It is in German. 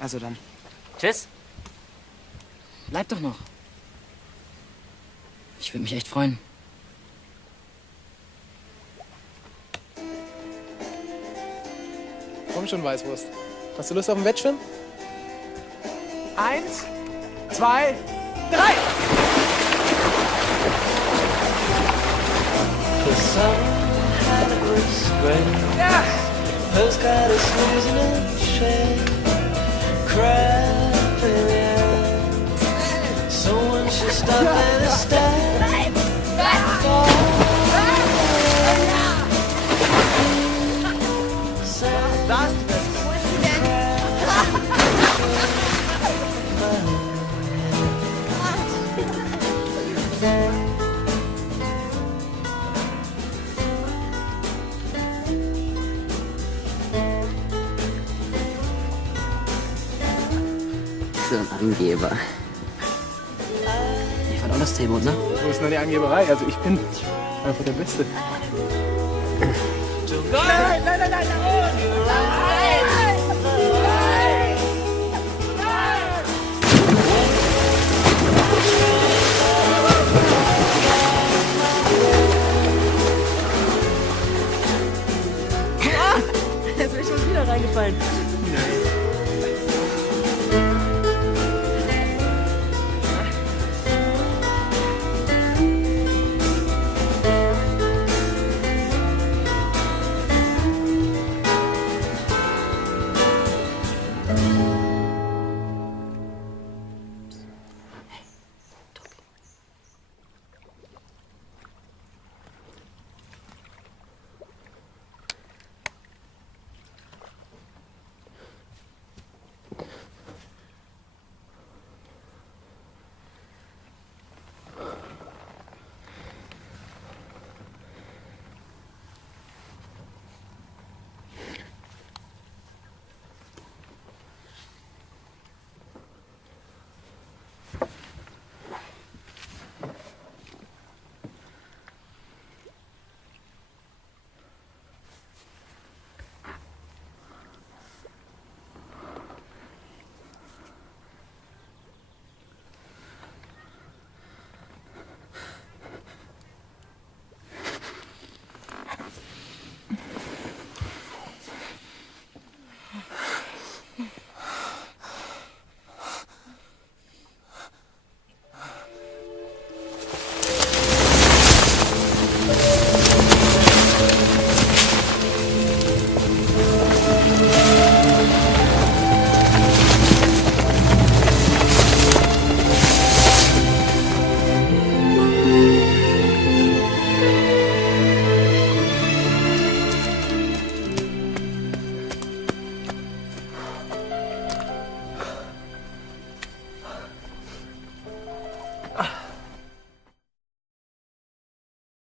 Also dann. Tschüss. Bleib doch noch. Ich würde mich echt freuen. Komm schon, Weißwurst. Hast du Lust auf einen Wettschwimmen? 1, 2, 3! The sun was great. Ja! Postcard is losing its shape. Crap in the air. Someone should stop and stay. Da ist die Beste. Wo ist sie denn? So ein Angeber. Ich fand auch das Tailboot, ne? Wo ist denn die Angeberei? Also ich bin einfach der Beste. Nein, nein, nein, nein, Jetzt bin ich schon wieder reingefallen. Thank